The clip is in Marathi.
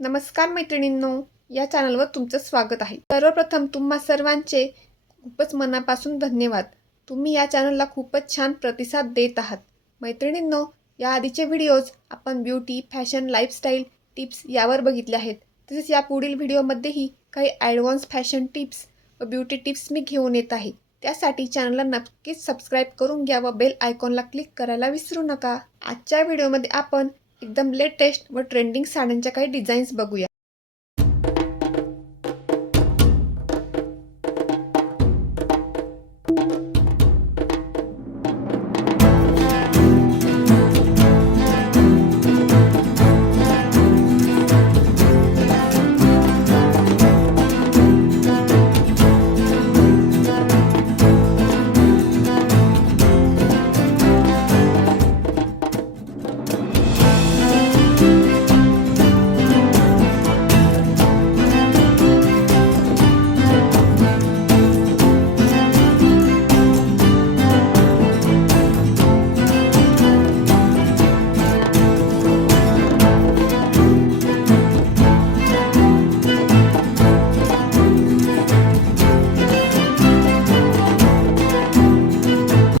नमस्कार मैत्रिणींनो, या चॅनलवर तुमचं स्वागत आहे। सर्वप्रथम तुम्हा सर्वांचे खूपच मनापासून धन्यवाद। तुम्ही या चॅनलला खूपच छान प्रतिसाद देत आहात। मैत्रिणींनो, या आधीचे व्हिडिओज आपण ब्युटी, फॅशन, लाईफस्टाईल टिप्स यावर बघितले आहेत। तसेच या पुढील व्हिडिओमध्येही काही ॲडव्हान्स फॅशन टिप्स व ब्युटी टिप्स मी घेऊन येत आहे। त्यासाठी चॅनलला नक्कीच सबस्क्राईब करून घ्या व बेल आयकॉनला क्लिक करायला विसरू नका। आजच्या व्हिडिओमध्ये आपण एकदम लेटेस्ट व ट्रेंडिंग साड्यांच्या काही डिझाईन्स बघूया।